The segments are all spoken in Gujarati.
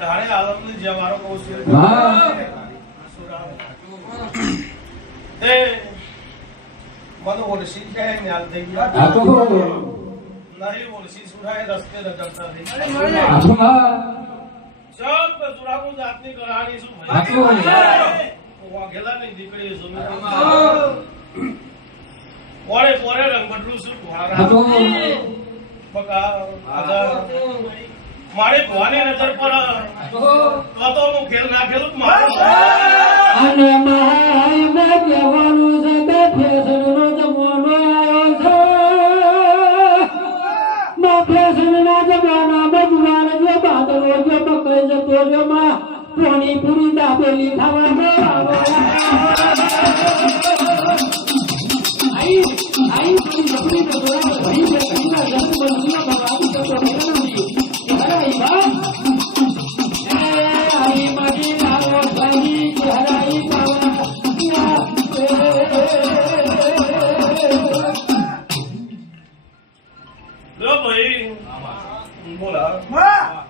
ઢાળે આલમની જે મારો કહું છું એ મને ઓળસી જાય ન્યાલ થઈ ગયા નહીં ઓળસી સુરાય રસ્તે રજડતા થઈ સબ સુરાગુ જાતની કરાણી શું વાઘેલા ની દીકરી છું પોરે પોરે રંગ બદલું છું બકા મારી ભવાની નજર પર તો હું ખેલ ના ખેલું મારું અને મહાને કહેવાનું છે કે ફેશનનો જમાનો આવ્યો છે માં ફેશનના જમાનામાં જુવાન જે બાદલો જે પકડી જતો રે માં પાણીપુરી દાબેલી ખાવા આઈ મારી નકરી તો દોરા ભાઈ છે કઈના જન્મ બંધીનો ભગવાન તો મેળવી હરાઈ બા આઈ મારી નારો ભાઈ હરાઈ બાવા લો ભાઈ બોલા માં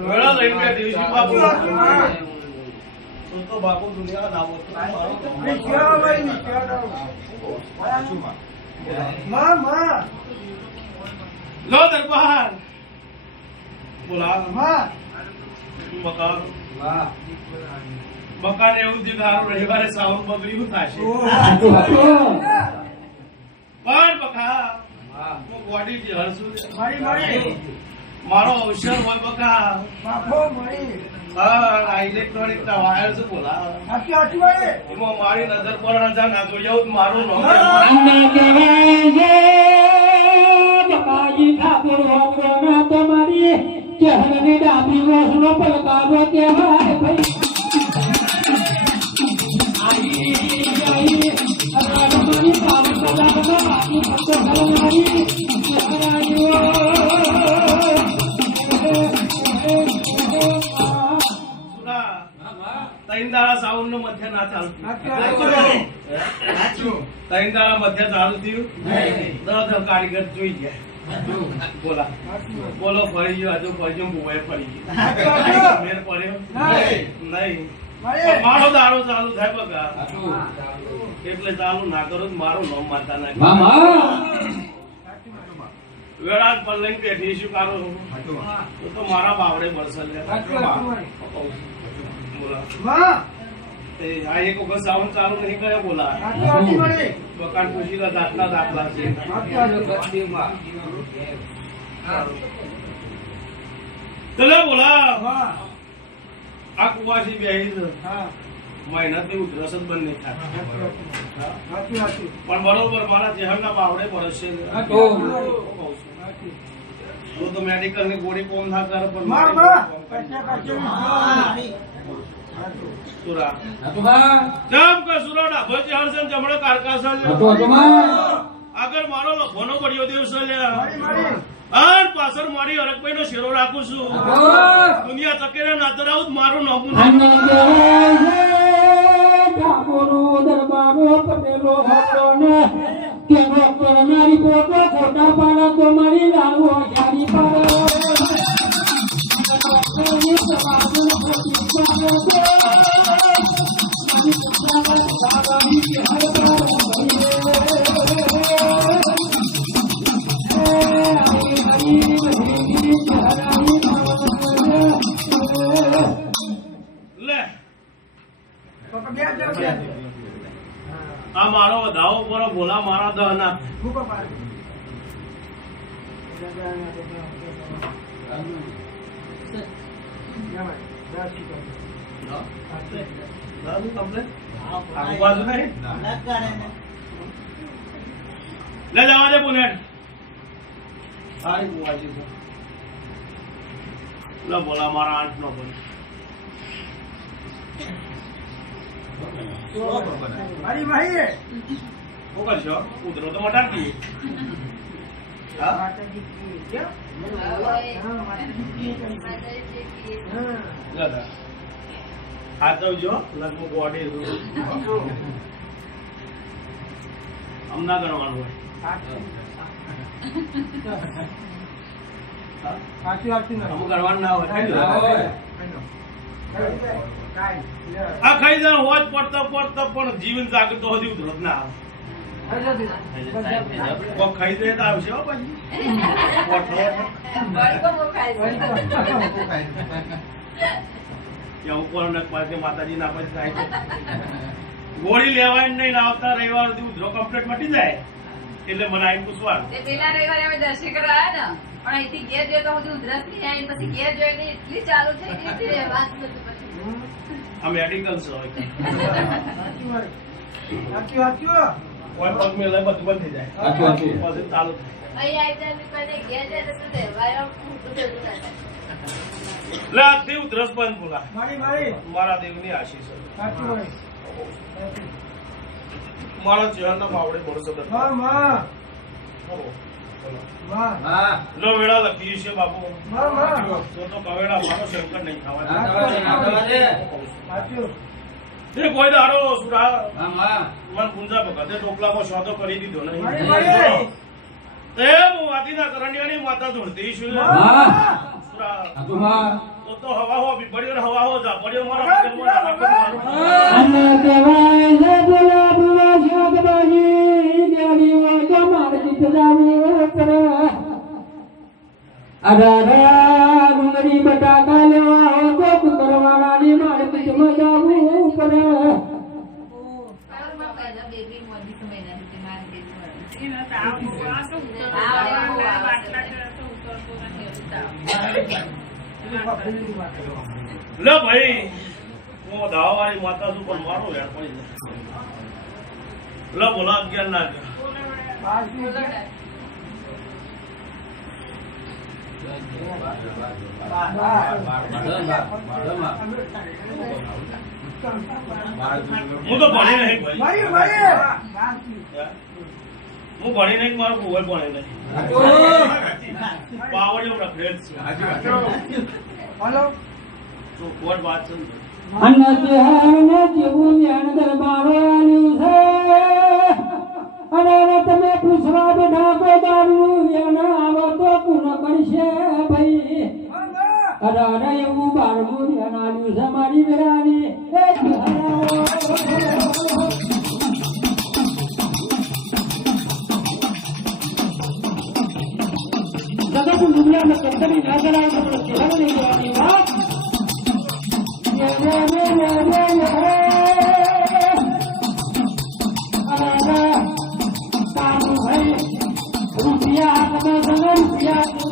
વેળા લઈને બે દિવસી બાપુ તો બાપુ દુનિયા નામો લો દરબાર બોલા મકાન મકાન એવું દીધારું રવિવારે સાવન બગડ્યું થશે પણ બકા હું બોડી જે હરસું મારો અવસર હોય બકા હા ઇલેક્ટ્રોનિક ના વાયર છે બોલા એમાં મારી નજર પર નજર નાખો જાઉં મારું નામ બકાજી ઠાકોર હોમરોના તમારી ચહેરાની ડાબી ઓસનો પલકારો કહેવાય ભાઈ આઈ રામની પાપ સદાના બાકી ભક્ત કરનારી તૈંદાળા સાઉન્ડ નું મધ્ય ના ચાલતું તૈંદાળા મધ્ય ચાલુ થયું દસ કારીગર જોઈ ગયા બોલા બોલો ફરી ગયો હજુ ફરી બુવાએ ફરી ગયો મેર પડ્યો નહીં મારો દાડો ચાલુ થાય બગા એટલે ચાલુ ના કરો મારું નામ માતા ના વેળા પર લઈને બેઠી શું કારો તો મારા બાવડે મળશે બોલા આ એક વખત સાવન ચાલુ નહીં કર્યો બોલા બકાન પૂછી દાખલા દાખલા છે ચલો બોલા આ કુવાસી બેહી છે મહેનત ની ઉધરસ જ બંધ નહીં થાય પણ બરોબર મારા ચહેરના બાવડે પડશે તો મેડિકલ ની ગોળી કોમ ના કરે પણ સુરા જમ કે સુરાડા ભજ હરસન જમણો કારકાસન આગળ મારો લખવાનો પડ્યો દિવસ અને પાછળ મારી હરકભાઈ નો શેરો રાખું છું દુનિયા ચકેરે નાતર આવું મારું નામ દરબારો પટેલો હકોને કે કરનારી પોતો ખોટા પાડા તો મારી લાડવો યારી પાડો આ મારો વધાવો પર બોલા મારા દહના લે જવા દે પુનેટ સારી કુવાજી છે લે બોલા મારા આઠ નો બોલ મારી ભાઈ શું કરશો ઉતરો તો મટાડી હા તો જો લગભગ બોડી અમના ગણવાનું હોય સાચી વાત નહીં. અમુક કરવાનું ના હોય ખાઈ લો. કાંઈ. આ ખાઈ જાય હોજ પડતા પડતા પણ જીવન જાગતો હજી ઉધરત ના આવે. કોક ખાઈ જાય તો આવશે હો પછી. એવું કોણ પાસે માતાજી ના પછી થાય છે. ગોળી લેવાય નહીં ને આવતા રવિવાર સુધી ઉધરો કમ્પ્લીટ મટી જાય એટલે મને આવીને પૂછવાનું. પેલા રવિવારે અમે દર્શન કરવા આવ્યા ને પણ અહીંથી ઘેર જોયો તો સુધી ઉધરસ નહીં આવી પછી ઘેર જોઈને એટલી ચાલુ થઈ ગઈ છે વાત નથી પછી. આ મેડિકલ છે હોય. સાચી વાત. સાચી વાત કયો? કોઈ પગ મેલે બધું બંધ થઈ જાય પછી ચાલુ થાય. અહીં આવી જાય કોઈને ઘેર જાય તો શું થાય? વાયો ઊંધું થતું ના થાય. એટલે આજથી ઉધરસ બંધ બોલા. મારી. મારા દેવની આશીષ છે. સાચી વાત. મારા ચહેરાના બાવડે બહુ સદર. માં, માં. માં. લો વેળા લખી છે બાપુ. માં, માં. તો કવેડા મારો શંકર નહીં ખાવા. સાચું. એ કોઈ દાડો સુરા મન ગુંજા ભગતે ટોપલામાં સોદો કરી દીધો નહીં. મારી. એ હું વાતીના કરણિયાની માતા ધોળતી છું. સુરા તો હવા હો બીબડીઓ હવા હો જા પડ્યો મારો અને કહેવાય છે બોલા બુવા શાકભાજી દેવી હોય તો મારી સજાવી ઉપર અઢારા ડુંગળી બટાકા લેવા હોય તો કરવાનાની મારી મજાવું ઉપર કારમાં પહેલા બેબી મોદી સમય નથી મારી બેબી લે ભાઈ હું ધાવાવાળી માતા છું પણ મારો યાર પડી જાય. લે બોલા અગિયાર ના હું તો ભણી નહીં ભાઈ. હું ભણી નહીં મારું કોઈ ભણે નહીં. પાવડિયો રખડેલ છે. હાલો. તો કોટ વાત છે ને. અને ચહેરાને જેવું જ્ઞાન દરબારો આલ્યું છે અને હવે તમે પૂછવા બેઠા કોઈ દારૂ જ્ઞાન આવો તો કોણ કરશે ભાઈ અરે એવું બારમું જ્ઞાન આલ્યું છે મારી બેરાની એ જગત દુનિયામાં કંપની ના કરાય તો ચહેરો નહીં જવાની વાત રૂપિયા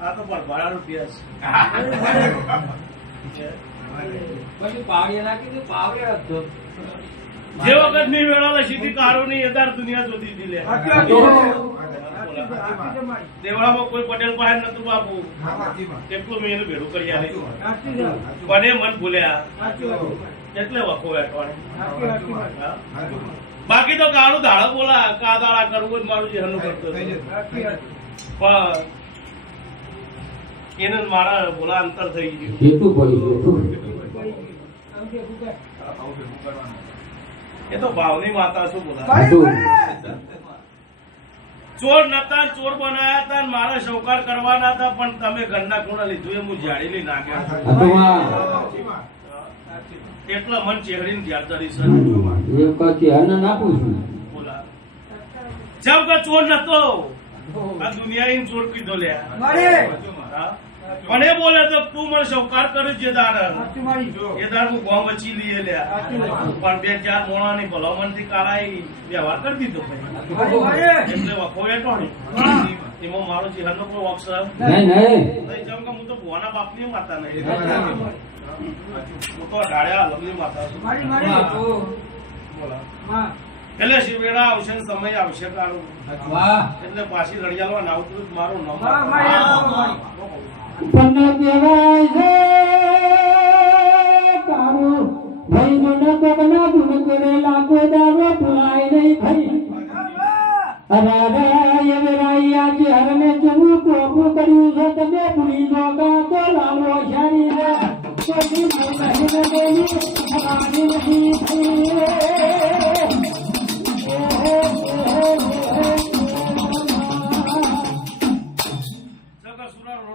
આ તો ભરભરા રૂપિયા છે. જે વખત ની વેળા સીધી કારો ની અધાર દુનિયા જોતી હતી લે. દેવળામાં કોઈ પટેલ પાસે નતું બાપુ કેટલું મેં એનું ભેડું કરી આલે બને મન ભૂલ્યા એટલે વખો વેઠવાને. બાકી તો કાળું ધાડો બોલા કા દાડા કરવું જ મારું જેહનું કરતો પણ એને મારા બોલા અંતર થઈ ગયું. એ તો ભાવની માતા શું બોલા ચોર નતા ચોર બનાયા હતા મારા શૌકાર કરવાના હતા પણ તમે ઘરના ખૂણા લીધું એ હું જાડી લઈ નાખ્યા એટલે મન ચેહડીને ધ્યાન કરી બોલા જેમ કે ચોર નતો આ દુનિયા ચોર કીધો લ્યા પણ એ બોલે તો તું મને શૌકાર કરે જે દાર એ દાર હું ગામ બચી લઈએ લ્યા પણ બે ચાર મોણા ની ભલામણ થી કાળાઈ વ્યવહાર કરી દીધો એટલે વખો વેઠો ને એમાં મારો જીવનનો કોઈ અક્ષર જેમ કે હું તો ભુવાના બાપની માતા નહીં હું તો ઢાળ્યા લગની માતા છું બોલા એટલે શિવેરા આવશે સમય આવશે કાળું એટલે પાછી રડિયાલવા આવતું મારું નામ પણ કહેવાય છે કારું ભાઈ મને કોકના ગુણ કરે લાગો દારો ભૂલાય નહીં ભાઈ રાધા રાઈ આજે હરને જવું કોપું કર્યું છે તમે ભૂલી જો તો લાવો શારી રે કોઈ મહિને દેવી હવાની નહીં થઈ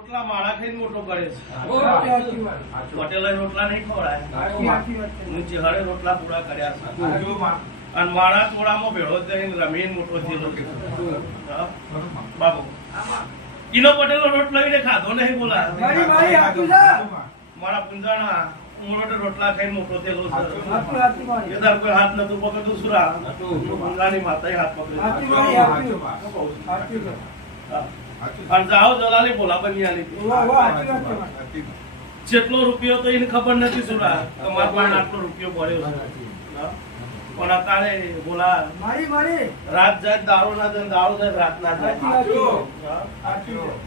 રોટલા માળા ખાઈને મોટો કરે છે પટેલે રોટલા નહીં ખવડાય નીચે હળે રોટલા પૂરા કર્યા છે અને માળા ચોળામાં ભેળો થઈને રમીને મોટો થયેલો બાબુ ઈનો પટેલો રોટલો લઈને ખાધો નહીં બોલા મારા પુંજાણા મોટો રોટલા ખાઈને મોટો થયેલો છે એ તાર કોઈ હાથ નતું પકડતું સુરા પુંજાની માતાએ હાથ પકડ્યો અને જાઓ દલાલી બોલા બની આલી જેટલો રૂપિયો તો એને ખબર નથી સુરા તમારા પાસે આટલો રૂપિયો પડ્યો છે પણ અત્યારે બોલા રાત જાય દારૂ ના જાય દારૂ જાય રાત ના જાય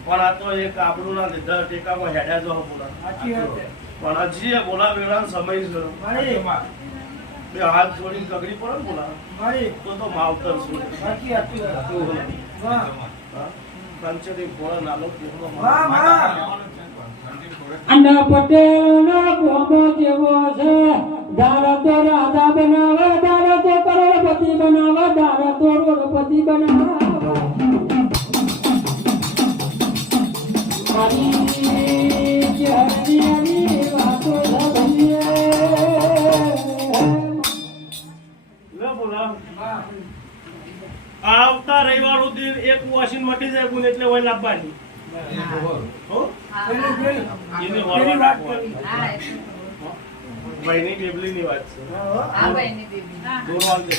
પણ આ તો એક આબરૂ ના લીધા ટેકામાં હેડ્યા જો બોલા પણ હજી બોલા વેળા સમય છે બે હાથ જોડીને કગડી પડે ને બોલા તો માવતર શું અને પટેલ નો કોમો કેવો છે દારા તો રાજા બનાવે દારા તો કરોડપતિ બનાવે દારા તો રોડપતિ બનાવે વાતો આવતા રવિવાર સુધી એક વોશિંગ મટી જાય ગુણ એટલે હોય લાવવાની ભાઈની બેબલી ની વાત છે દોરવાલ દે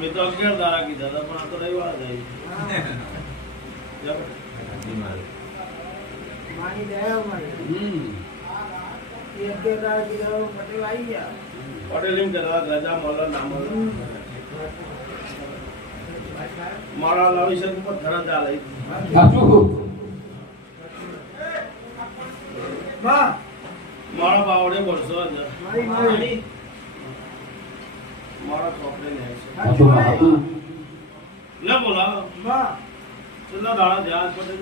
મેં તો 11 દાડા કીધા હતા પણ આ તો રવિવાર જાય પટેલ એમ કહેતા રજા મળે ના મળે મારા લાવી શકે પણ ધરા ચાલે મારા બાવડે વર્ષો મારા ચોપડે લે બોલા છેલ્લા દાડા ધ્યાન પડે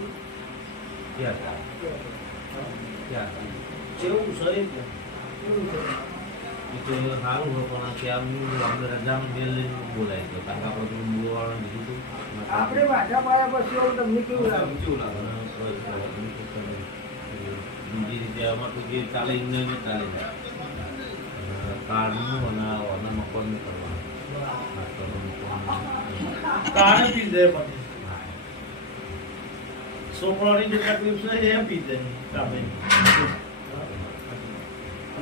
કેવું શરીર સારું હોય પણ ત્યારનું આપણે રજાનું બિલ લઈને બોલાય તો કારણ કે આપણે બોલવાનું દીધું આપણે વાંચા પાયા પછી તમને કેવું લાગે બીજી રીતે આમાં તો જે ચાલે ઇન્જિન ચાલે જાય કારનું અને મકોનનું કરવાનું કાણે પી જાય પછી છોકરાની જે તકલીફ છે એ પી જાય કામે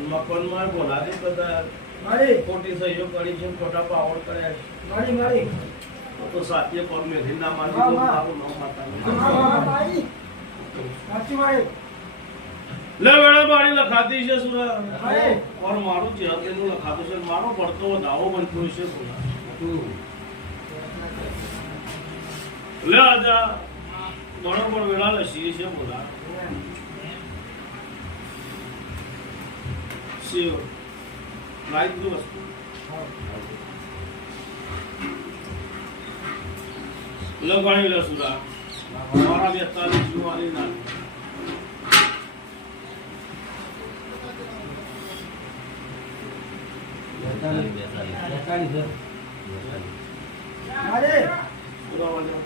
મકાનમાં બોલાવે બધા મારી ખોટી સહીઓ કરી છે ખોટા પાવર કર્યા છે મારી મારી તો સાચે પર મેથી ના મારી વાહ, તો વાહ. મારું નામ માતાનું. મારી સાચી મારી લે વેળા મારી લખાતી છે સુરા અરે. ઓર મારું ચેહરાનું લખાતું છે મારો પડતો દાવો બનતો છે સુરા લે આજા બરોબર વેળા લસી છે બોલા શિવ લાઈક દો વસ્તુ લગાણી લે સુરા મારા 42 જુવારી ના મારી સુરા વાળા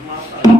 માતા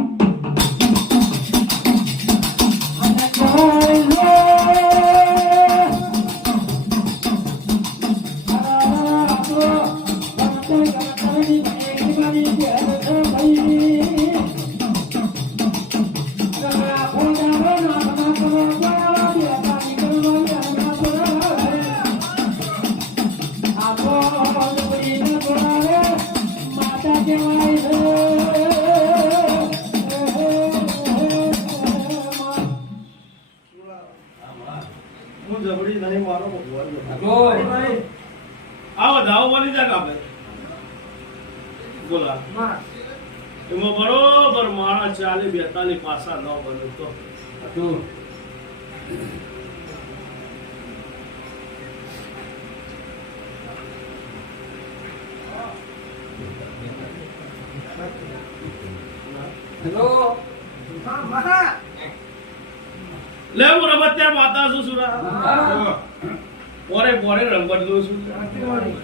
હું જબડી નહીં મારો ભગવાન મારી આ વધાવો બની જાય કાપે બોલા માં એમાં બરોબર માણસ 40 42 પાસા ન બને તો હેલો માં માં લે હું રમત ત્યાં માતા છું સુરા પોરે પોરે રંગ બદલું છું સાચી મારી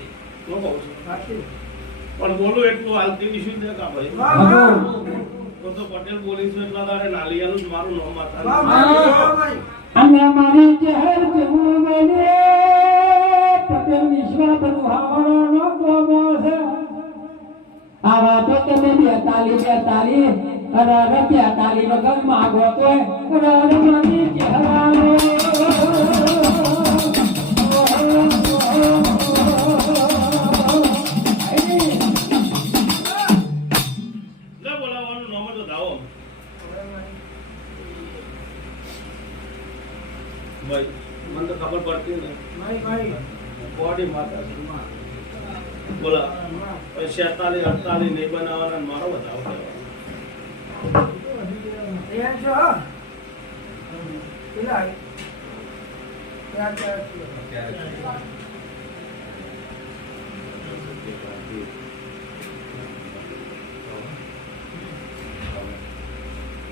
હું કહું છું સાચી પણ બોલું એટલું હાલતી વિશું દે કા ભાઈ વાહ વાહ તો પટેલ બોલીશું એટલા તારે નાલિયાનું જ મારું નામ માતા વાહ મારી અને મારી ચહેર જેવું બને પટેલ વિશ્વા બરુહાવાનો ગોગો છે આવા તો તમે 42 અને 42 નો ગમ માગો તોય અને મારી ચહેરાનો લે બોલાવાનું નામ તો દાવો ભાઈ મને તો ખબર પડતી ને મારી મારી બોડી માતા છે બોલા 46 48 નહીં બનાવવાના ને મારો બતાવો ત્યાં છો પેલા ત્યાં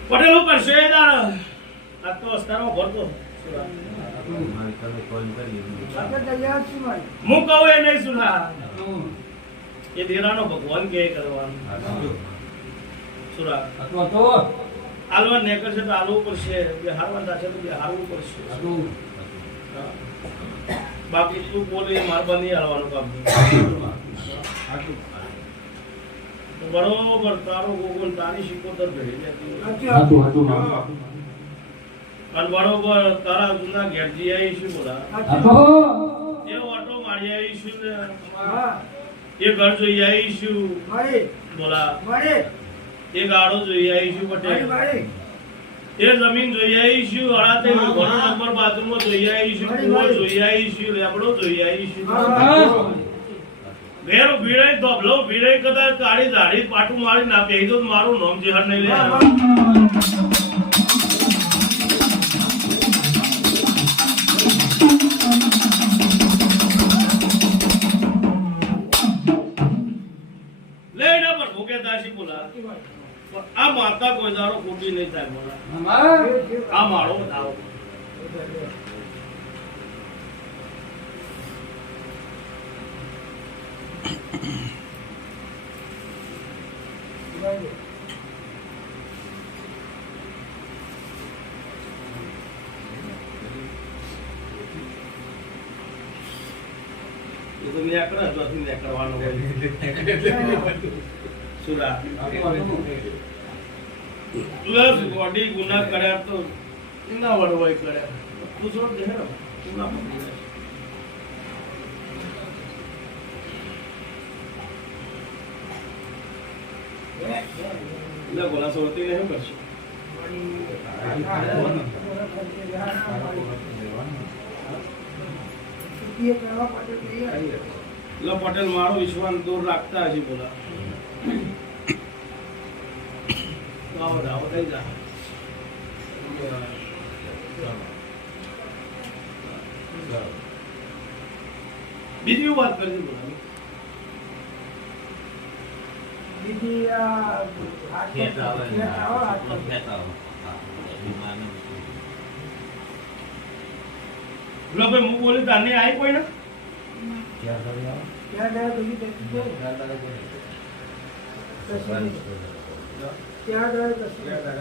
પટેલ ઉપર શેદાર આ તો અસ્તારો ભરતો મારી તમે કોલ કરી આપણે તૈયાર છીએ મારી હું કહું એ નહીં સુના એ દેરાનો ભગવાન કે કરવાનું સુરા આલવા નેકર છે તો આલવું પડશે બે હારવાન થશે તો બે હારવું પડશે હા. બાકી તું બોલે એ માર બની હાલવાનું કામ તો બરોબર તારો ગોગોલ તારી શીખોતર ભેળી લેતી હોય. અને બરોબર તારા જૂના ઘેરજી આવીશું બોલા એ ઓટો મારી આવીશું ને એ ઘર જોઈ આવીશું બોલા એ ગાડો જોઈ આવીશું પટેલ એ જમીન જોઈ આવીશું અડાતે ઘણો નંબર બાથરૂમમાં જોઈ આવીશું કુવો જોઈ આવીશું લેબડો જોઈ આવીશું ઘેર ભીડે ધોબલો ભીડે કદાચ કાળી દાઢી પાટું મારી ના પહેરી તો મારું નામ જેહર નહીં લે લેના પર ભૂકે દાસી બોલા આ માતા કોઈ દારો ખોટી નહીં થાય બોલા આ મારો દાવો એ તો ન્યાકરા જોથી ન્યાકરવાનો હોય સુરા પ્લસ બોડી ગુના કર્યા તો એના વડવાય કર્યા તું છોડ દે ને તું ના પકડી લે બોલા સોતી નહીં કરશે લો પટેલ મારો વિશ્વાસ દૂર રાખતા હશે બોલા આવો થઈ જા બીજી વાત કરજો બોલા બીજી ખેત આવે ને ખેત આવે હા વિમાન લો ભાઈ હું બોલી તાને આવી કોઈ ને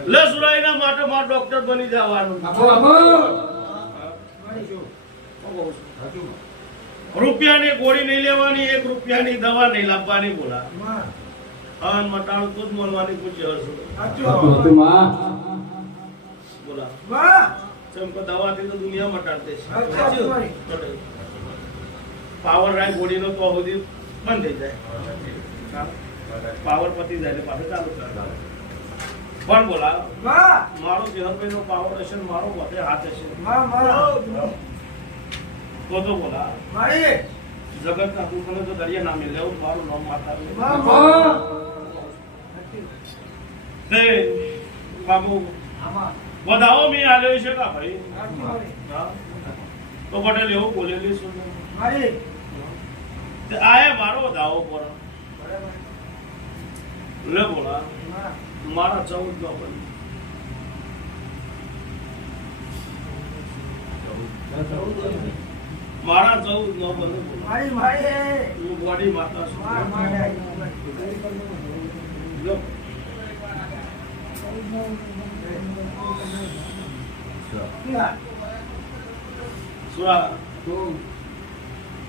લે સુરાઈના માટે માર ડોક્ટર બની જવાનું રૂપિયાની ગોળી નહીં લેવાની 1 રૂપિયાની દવા નહીં લાવવાની બોલા અન મટાણું તો જ મળવાની પૂછે બોલા ચમકો દવાથી તો દુનિયા મટાડ દેશે પાવર રાય બોડીનો તો સુધી બંધ થઈ જાય પાવર પતી જાય એટલે પાછું ચાલુ કરે પણ બોલા મારો જેહરભાઈ નો પાવર હશે ને મારો વધે હાથ હશે તો બોલા જગત ના દુઃખ તો દરિયા નામે લેવું મારું નામ માતા બાબુ વધાવો મેં આલ્યો છે કા ભાઈ તો પટેલ એવું બોલેલી શું આયા મારો વધાવો પર લે બોલા મારા 14 નો બની મારા 14 નો બની હું બોડી માતા છું લો સુરા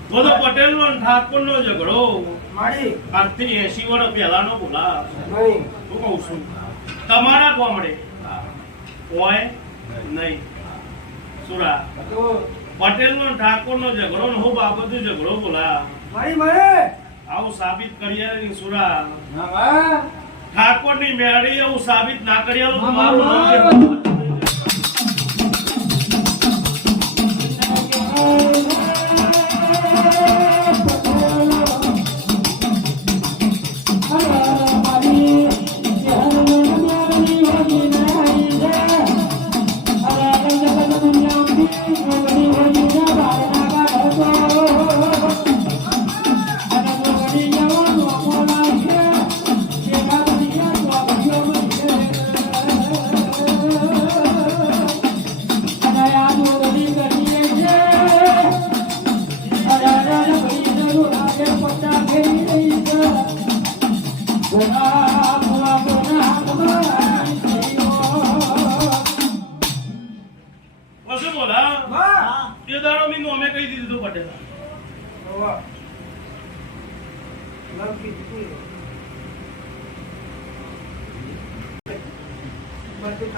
તો પટેલ નો ઠાકોર નો ઝઘડો આજથી 80 વર્ષ પહેલાનો બોલા હું કહું છું તમારા ગામડે હોય નહીં સુરા પટેલ નો ઠાકોર નો ઝઘડો ને હું બાબત ઝઘડો બોલા આવું સાબિત કરીએ સુરા ઠાકોર ની મેળી એવું સાબિત ના કરી તમારું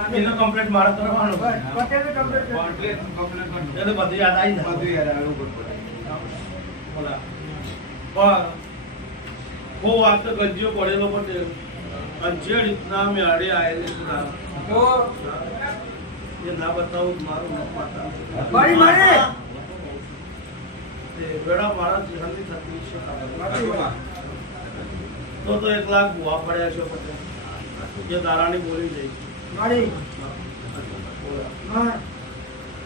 એનો કમ્પ્લીટ મારા કરવાનો પટેલ કમ્પ્લીટ એ તો બધું યાદ આવી જાય બધું યાદ આવે બોલા પણ કો વાત તો ગજ્જો પડેલો પટેલ અંજે રીતના મેળે આયેલી સુરા તો એ ના બતાવું મારું માતા મારી એ બેડા મારા જીવનની થતી છે તો 1 લાખ બુઆ પડ્યા છે પટેલ જે દારાની બોલી જઈ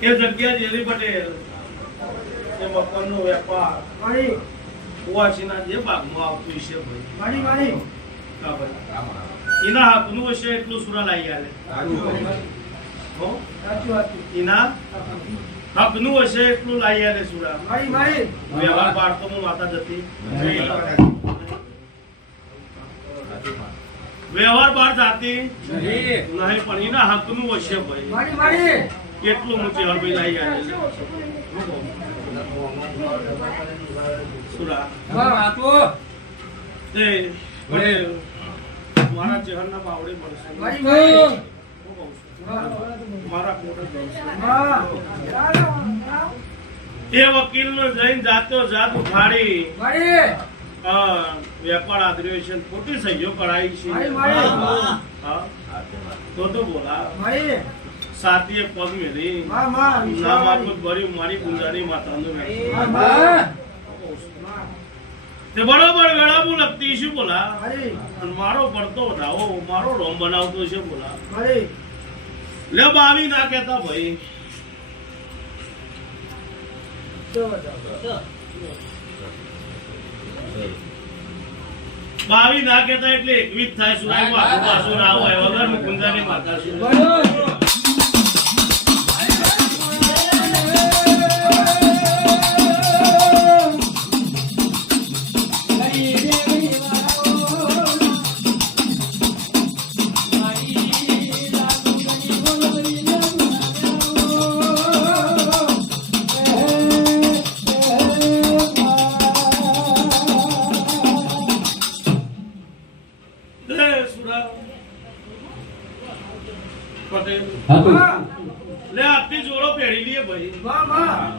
એ જગ્યા જેલી પટેલ એ મકાનનો વેપાર કુવાસીના જે ભાગમાં આવતું છે ભાઈ એના હાથનું હશે એટલું સુરા લાવી આલે એના હકનું હશે એટલું લાવી આલે સુરા વ્યવહાર પાડતો હું માતા જતી વ્યવહાર બહાર જાતી નહીં પણ એના હકનું હશે ભાઈ એટલું ઊંચે હરભાઈ લાવી આલે સુરા હા. તે વડે મારા ચહેરના બાવડે મળશે મારી મારી. હું કહું છું. મારા કોટે મળશે. હા. એ વકીલનો જઈને જાતો જાત ઉઠાડી મારી. વેપાર આદર્યો ખોટી સહીઓ કરાવી છે મારી મારી. હા તો બોલા મારી. સાતીએ પગ મેલી માં માં. નામ આપત ભર્યું મારી ગુંજારી માતાનું માં માં. તે બરોબર વેળામું લગતી શું બોલા મારી. અને મારો પડતો વધાવો મારો રોમ બનાવતો છે બોલા મારી. લે બાવી ના કેતા ભાઈ તો બતાવો. બાવી ના કેતા એટલે 21 થાય સુરાય પાછું ના હોય વગર ગુંજારી માતા છે પટેલ લે આટલી જોડો પહેરી લઈએ ભાઈ માં માં.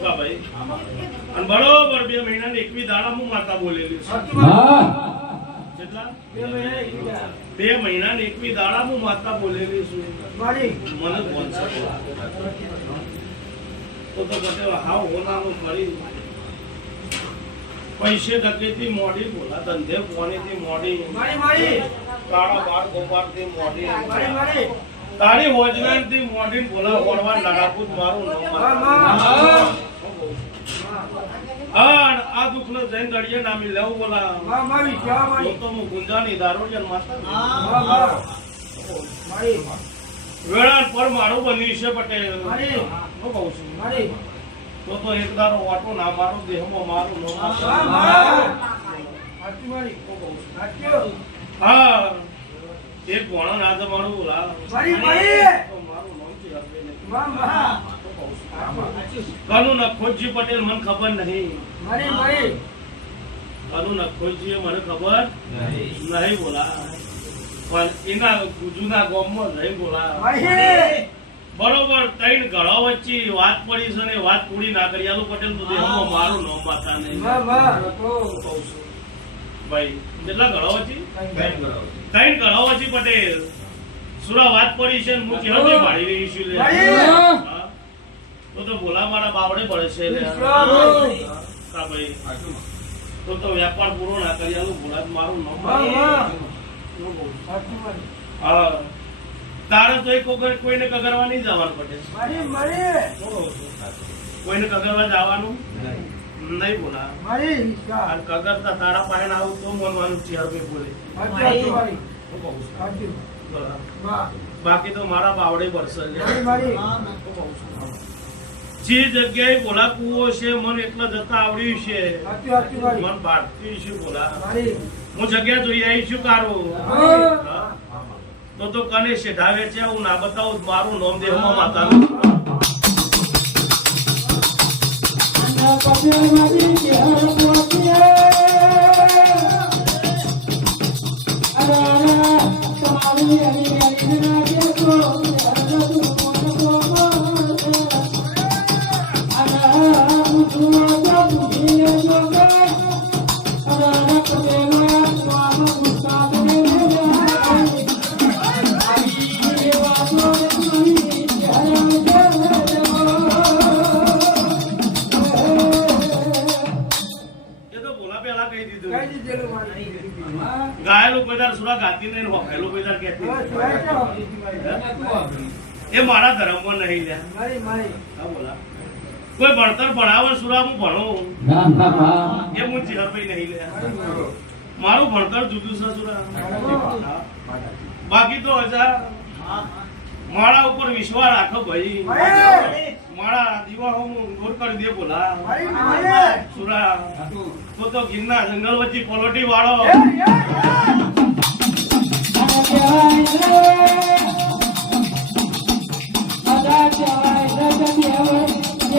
વાહ ભાઈ અને બરોબર 2 મહિનાની 21 દાડા હું માતા બોલેલી છે સાચી વાત. કેટલા બે મહિને એકલા. 2 મહિનાની 21 દાડા હું માતા બોલેલી છું મારી. મને કોણ છે તો પટેલ હાવ હોનાનું ફરી પૈસે ધકેથી મોડી બોલા ધંધે કોણીથી મોડી મારી મારી. કાળા બાર ગોપાળથી મોડી મારી મારી. તારી હોજનાથી મોડી બોલા ઓળવા લડાકું જ મારું નામ માં માં. આ દુખનો જૈન દળીએ નામી લેવું બોલા માં મારી. ક્યાં તો મારી. તો હું ગુંજાની દારૂડિયા માતા માં માં. મારી. વેળા પર મારું બન્યું છે પટેલ મારી. હું કહું છું મારી. તો એક દારો વાટો ના મારું દેહમાં મારું ન માં મારું. માં. સાચી મારી. સાચું. હા એક ભણો ના તો મારું બોલા મારી મારી. તો મારું નામ છે આપણે નહીં. માં માં. કાનુ નખોજી પટેલ મને ખબર નહીં મારી મારી. કાનુ નખોજી મને ખબર નહીં બોલા પણ એના જૂના ગામમાં નહીં બોલા મારી. બરોબર 3 ગળો વચ્ચે વાત પડી છે ને વાત પૂરી ના કરી આલુ પટેલ તો દેહમાં મારું નામ માતા નહીં માં માં. ભાઈ કેટલા ગળો વચ્ચે 3 ગળો વચ્ચે પટેલ સુરા વાત પડી છે ને હું કેવા નહીં પાડી રહી છું લે હા. તો બોલા મારા બાવડે પડે છે લે કા ભાઈ તો વેપાર પૂરો ના કરી આલું બોલા મારું નામ માં માં. મારું. સાચી મારી. હા તારે તો એક વખત કોઈને કગરવા નહીં જવાનું પટેલ મારી મારી. કોઈને કગરવા જવાનું નહીં બોલા મારી. ઈચ્છા. અને કગરતા તારા પાસે આવું તો મનવાનું ચેર પે બોલે સાચી મારી. હું કહું છું. સાચું. બરાબર. માં. બાકી તો મારા બાવડે વરસે છે મારી મારી. હું કહું છું. જે જગ્યાએ બોલા કુવો છે મને એટલા જતા આવડ્યું છે સાચું સાચું મારી. મન ભારતી છે બોલા મારી. હું જગ્યા જોઈ આવી છું કારો હા. તો કને શેઠા વેચ્યા હું ના બતાવું મારું નામ દેહમાં માતાનું પટેલ મારી ઘેર પહોંચીએ. અરે અરે તમારી હરી હરી ના દેખો કઈ દીધેલું મારી. હા. ગાયેલું કોઈ દાડ સુરા ગાતી નહીં હોખેલું કોઈ દાડ કહેતી બસ, નહીં. વાંચો. એ મારા ધર્મમાં નહીં લ્યા મારી મારી. હા બોલા કોઈ ભણતર ભણાવે સુરા હું ભણું એ હું ચિહરભાઈ નહીં લ્યા મારી મારી. મારું ભણતર જુદું છે સુરા હા. બાકી તો હજા મારા ઉપર વિશ્વાસ રાખો ભાઈ મારી. મારા દીવા હું દૂર કરી દે બોલા મારી મારી. સુરા તો ગિરના જંગલ વચ્ચે પલોટી વાળો એ, એ, એ. કહેવાય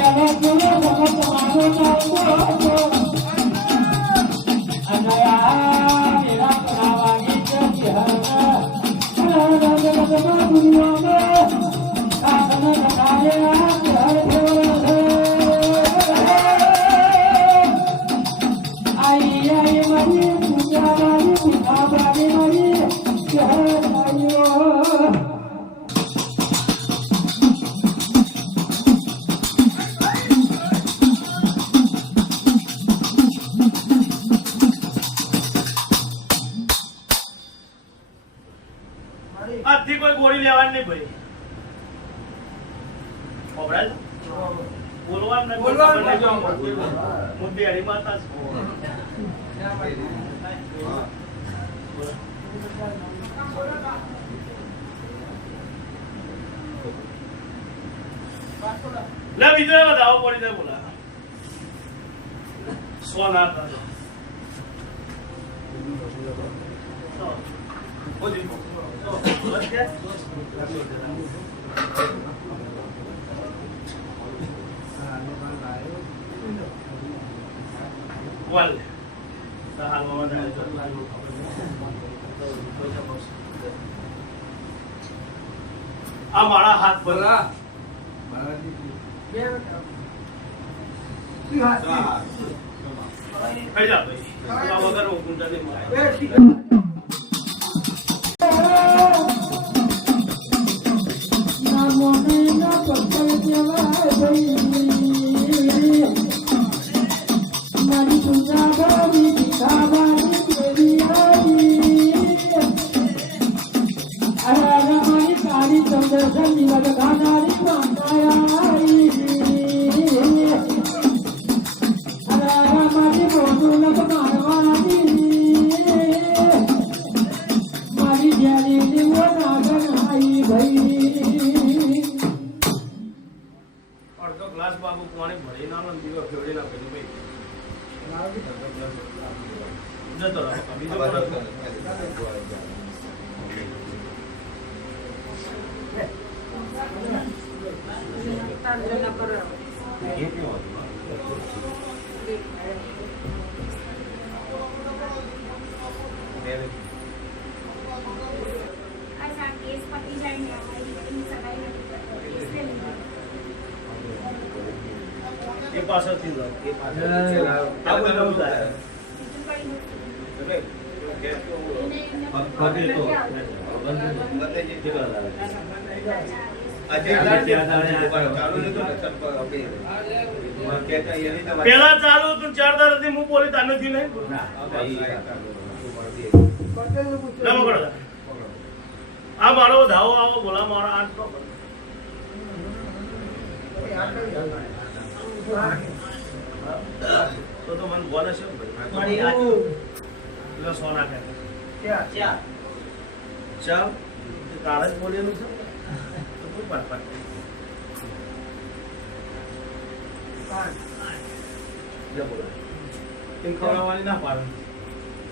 આજથી કોઈ ગોળી લેવાની નહીં ભાઈ. ખબરાય? બોલવાનું નહીં. બોલવાનું ખબર નહીં. નહીં. હું બેરી માતા છું. લે બીજો એવો દાવો પડી જાય બોલા. સોના કરજો. ઓજી. બસ કે? વાલ. હાલમાં વધારે. આ મારા હાથ પર કઈ જા ભાઈ આ વગર હું ગુંડા નહીં મારે. અડધો ગ્લાસ બાબુ પાણી ભરી ના લો દીવો ફેવડી ના પેલું ભાઈ જતો રહો બીજો એ પાછળથી લો એ પાછળથી આ બધું થાય પેલા ચાલુ તું 4 દાડાથી હું બોલી તાર નથી ને આ મારો ધાવો આવો બોલા મારા 8 તો મને બોલે છે ભાઈ સોના કે ચા કાળ જ બોલેલું છે તો તું પાટ કેમ ખવડાવવાની ના પાડે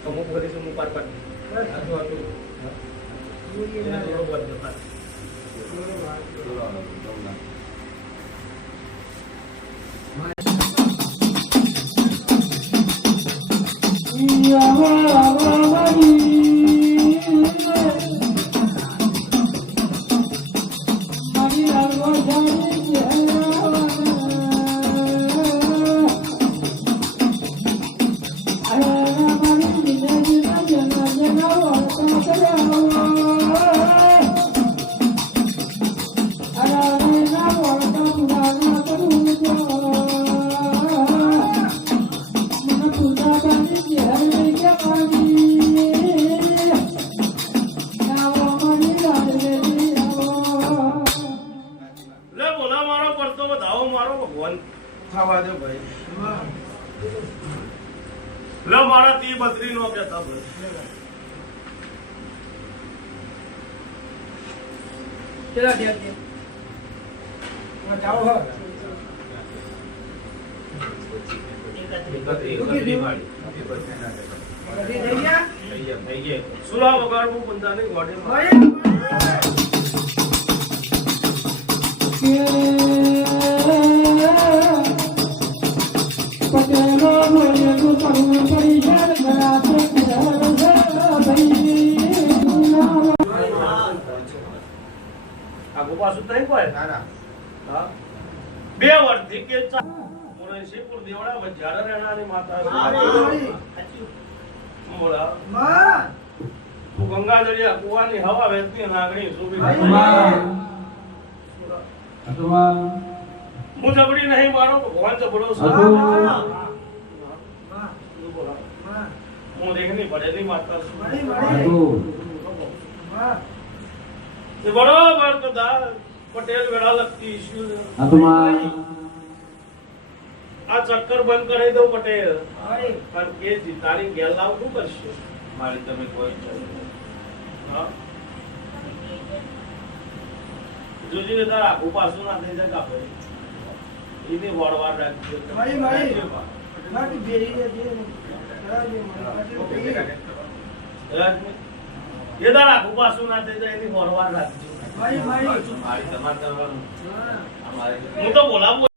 તો હું કરીશું હું પાટ થવા દો ભાઈ લો મારા 30-32 નો કહેતા ભાઈ ચલા દે જાઓ હો થઈ ગયા સુલા વગર હું બંધાની ગોડી Yeah. બોલે તો કરવું પડી છે રાતે ભાઈ આગુ પાછું થઈ કોઈ હા 2 વર્ષથી કે મોરશીપુર દેવડા વજારા રહેણાની માતા મોરા માં તું ગંગા દરિયા કુવાની હવા વહેતી નાગણી સુબી હું જબડી નહીં મારો ભગવાન જબડો છે હું રેખની પડેલી માતા છું એ બરોબર તો દા પટેલ વેળા લગતી ઇશ્યુ આ ચક્કર બંધ કરાવી દઉં પટેલ પણ કે તારી ગેલ લાવ શું કરશે મારી તમે કોઈ હા જોજી તાર આખું પાછું ના થઈ જાય કાપે એને વળવા રાખજો મારી બેરી જે એ તાર આખું પાછું ના થઈ જાય એની વળવા રાખજો મારી મારી તમારે કરવાનું હું તો બોલાવું